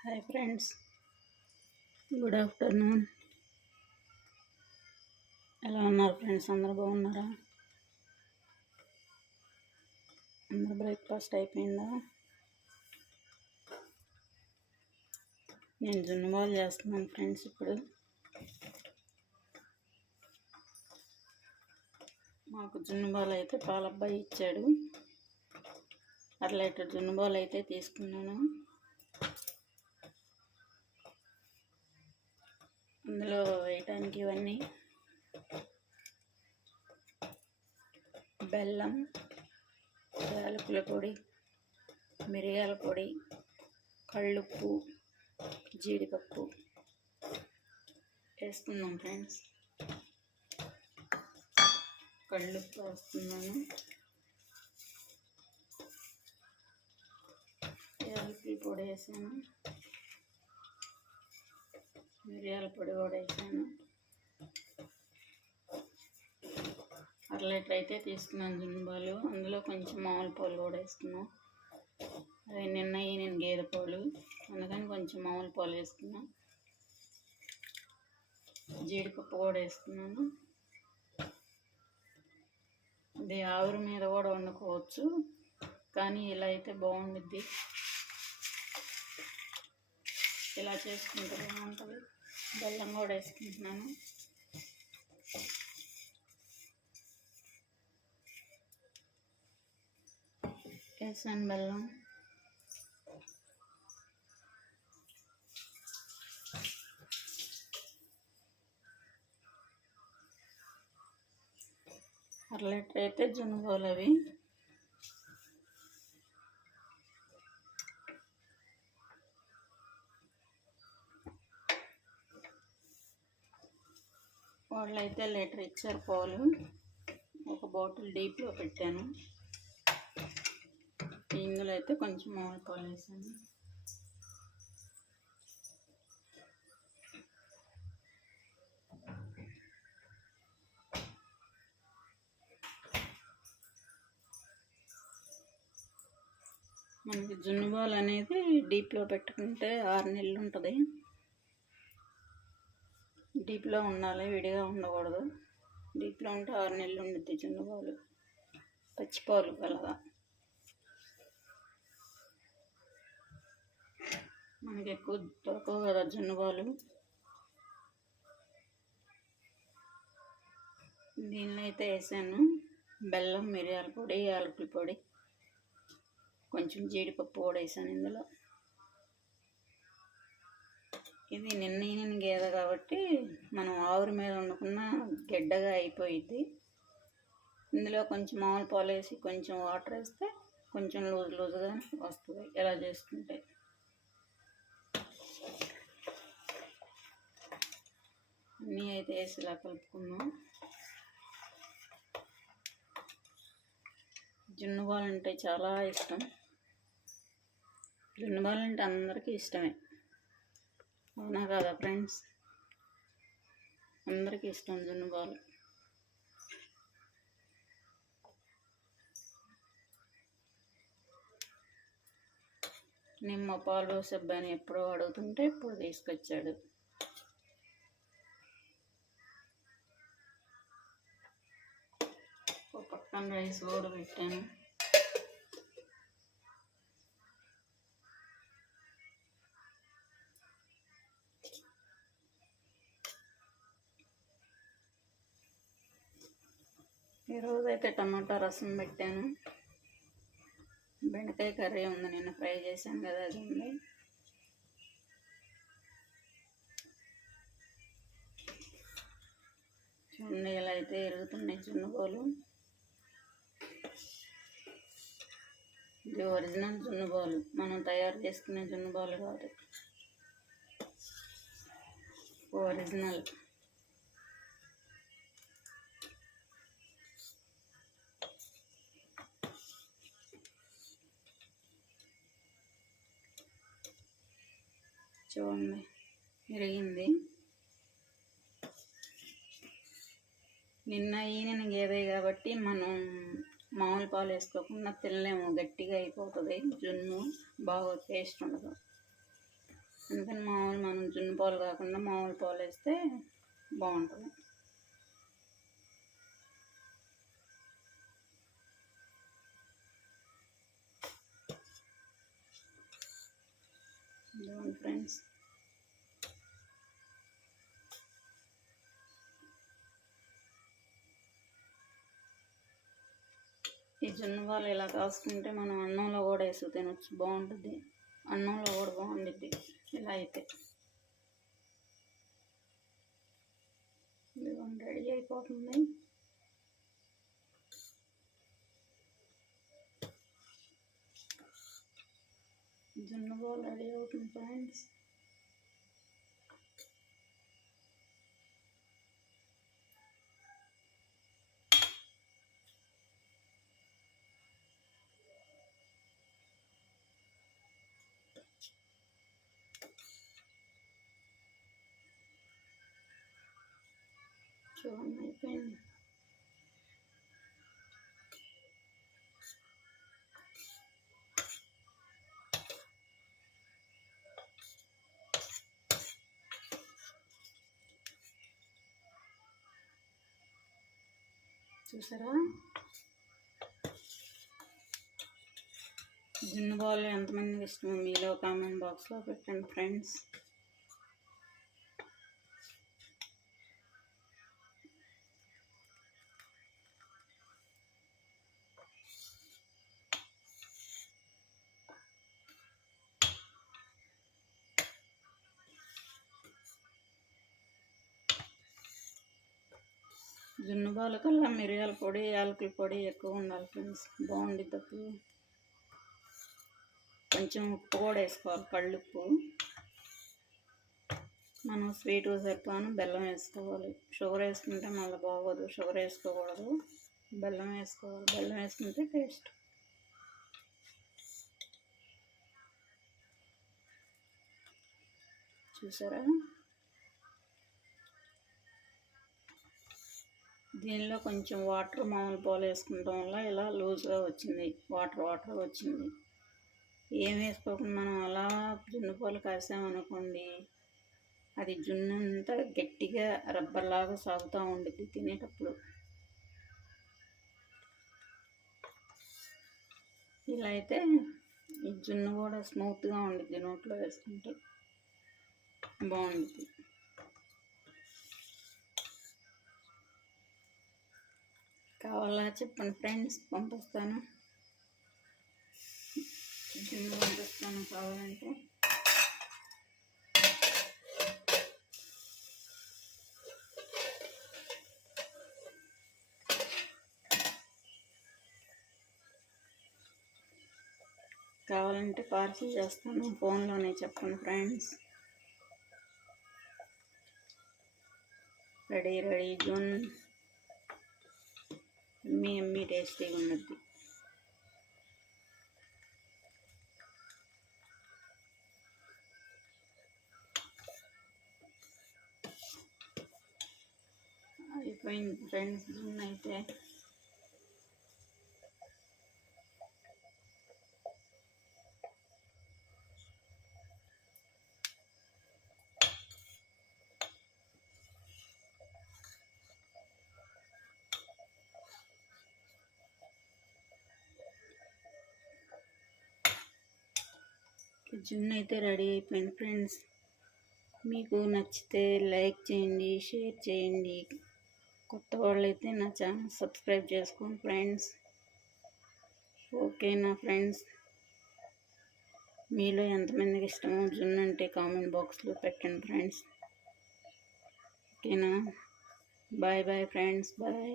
Hi friends good afternoon ఎలా ఉన్నారు friends అందరు బాగున్నారా? అందరు బ్రేక్ఫాస్ట్ అయిపోయిందా? నేను జున్ను బాల్ చేస్తున్నాను ఫ్రెండ్స్ ఇప్పుడు. మాకు జున్ను బాల్ అయితే పాలబ్బాయి ఇచ్చాడు. అట్లా లీటర్ జున్ను బాల్ అయితే తీసుకున్నాను. అందులో వేయటానికి ఇవన్నీ. బెల్లం యాలకుల పొడి మిరియాల పొడి కళ్ళుప్పు జీడిపప్పు వేస్తున్నాం ఫ్రెండ్స్. కళ్ళుప్పు వేస్తున్నాను. యాలకుల పొడి వేసాను. మిరియాల పొడి కూడా వేసాను. అర లీటర్ అయితే తీసుకున్నాను జున్నుబాలు. అందులో కొంచెం మామూలు పాలు కూడా వేసుకున్నాం. అవి నిన్న నేను గేదె పాలు. అందుకని కొంచెం మామూలు పాలు వేసుకున్నాం. జీడిపప్పు కూడా వేసుకున్నాను. అది ఆవిరి మీద కూడా వండుకోవచ్చు. కానీ ఇలా అయితే బాగుండుద్ది. ఇలా చేసుకుంటే బాగుంటుంది బెల్లం కూడా వేసుకుంటున్నాను. వేసాను బెల్లం. అర లీటర్ అయితే జున్నుగోలు అవి. వాళ్ళు అయితే లీటర్ ఇచ్చారు పాలు. ఒక బాటిల్ డీప్లో పెట్టాను. ఇందులో అయితే కొంచెం మామూలు పాలు వేసాను మనకి జున్నుబాల్ అనేది డీప్లో పెట్టుకుంటే ఆరు నెలలు ఉంటుంది డీప్లో ఉండాలి విడిగా ఉండకూడదు. డీప్లో ఉంటే ఆరు నెలలు ఉండుద్ది చిన్నపాలు పచ్చిపాలు కలగా మనకి ఎక్కువ దొరకవు కదా జున్నుపాలు దీనిలో అయితే వేసాను. బెల్లం మిరియాల పొడి యాలకుల పొడి కొంచెం జీడిపప్పు కూడా వేసాను ఇందులో. ఇది నిన్న గేద గేదె కాబట్టి మనం ఆవురి మీద వండుకున్న గెడ్డగా అయిపోయిద్ది. ఇందులో కొంచెం మామూలు పాలు వేసి కొంచెం వాటర్ వేస్తే కొంచెం లూజ్ లూజ్గా వస్తుంది ఎలా చేసుకుంటే. అన్నీ అయితే వేసి ఇలా కలుపుకున్నాం జున్నుబాలు అంటే చాలా ఇష్టం. జున్నుబాలు అంటే అందరికీ ఇష్టమే. అవునా కదా ఫ్రెండ్స్? అందరికీ ఇష్టం జున్ను బాల్. నిమ్మ పాలు సబ్బాని ఎప్పుడో అడుగుతుంటే ఇప్పుడు తీసుకొచ్చాడు. పక్కన రైస్ కూడా పెట్టాను. ఈరోజు అయితే టమాటా రసం పెట్టాను. బెండకాయ కర్రీ ఉంది నేను ఫ్రై చేశాను కదా అది ఉంది. చూడండి ఇలా అయితే ఎరుగుతున్నాయి జున్నుగోలు ఇది ఒరిజినల్ జున్నుబాలు మనం తయారు చేసుకునే జున్నుబాలు కాదు. ఒరిజినల్. చూడండి విరిగింది నిన్న ఈయన గేదే కాబట్టి మనం మామూలు పాలు వేసుకోకుండా తినలేము. గట్టిగా అయిపోతుంది. జున్ను బాగా టేస్ట్ ఉండదు. అందుకని మామూలు మనం జున్ను పాలు కాకుండా మామూలు పాలు వేస్తే బాగుంటుంది. ఫ్రెండ్స్ ఈ జున్ను ఇలా కాసుకుంటే మనం అన్నంలో కూడా వేసి తినొచ్చు బాగుంటుంది. అన్నంలో కూడా బాగుంటుంది ఇలా అయితే. ఇదిగోండి రెడీ అయిపోతుంది. జున్ను పాలు రెడీ అవుతుంది ఫ్రెండ్స్ చూడండి అయిపోయింది చూసారా? జున్ను బాల్ ఎంతమందికి ఇష్టమో మీలో కామెంట్ బాక్స్లో పెట్టండి ఫ్రెండ్స్. జున్ను బాల కల్లా మిరియాల పొడి యాలకుల పొడి ఎక్కువ ఉండాలి ఫ్రెండ్స్. బాగుంది తప్పు కొంచెం ఉప్పు కూడా వేసుకోవాలి కళ్ళుప్పు. మనం స్వీట్ సరిపోను బెల్లం వేసుకోవాలి. షుగర్ వేసుకుంటే మళ్ళీ బాగోదు షుగర్ వేసుకోకూడదు. బెల్లం వేసుకోవాలి బెల్లం వేసుకుంటే టేస్ట్. చూసారా? దీనిలో కొంచెం వాటర్ మామూలు పాలు వేసుకుంటాం వల్ల ఇలా లూజ్గా వచ్చింది. వాటర్ వాటర్ వచ్చింది. ఏం వేసుకోకుండా మనం అలా జున్ను పాలు కాసామనుకోండి అది జున్ను అంతా గట్టిగా రబ్బర్లాగా సాగుతూ ఉండిద్ది తినేటప్పుడు. ఇలా అయితే ఈ జున్ను కూడా స్మూత్గా ఉండిద్ది నోట్లో వేసుకుంటే. బాగుండిద్ది. కావాలా చెప్పండి ఫ్రెండ్స్? పంపిస్తాను. జున్ను పంపిస్తాను కావాలంటే. కావాలంటే పార్సిల్ చేస్తాను. ఫోన్లోనే చెప్పండి ఫ్రెండ్స్. రెడీ రెడీ జూన్. ఎమ్మి ఎమ్మి టేస్టీగా ఉన్నది అయిపోయింది ఫ్రెండ్స్ అయితే జున్ను అయితే రెడీ అయిపోయింది ఫ్రెండ్స్. మీకు నచ్చితే లైక్ చేయండి షేర్ చేయండి. కొత్త వాళ్ళు అయితే నా ఛానల్ సబ్స్క్రైబ్ చేసుకోండి ఫ్రెండ్స్. ఓకేనా ఫ్రెండ్స్? మీలో ఎంతమందికి ఇష్టమో జున్ను అంటే కామెంట్ బాక్స్లో పెట్టండి ఫ్రెండ్స్. ఓకేనా? Bye bye friends bye.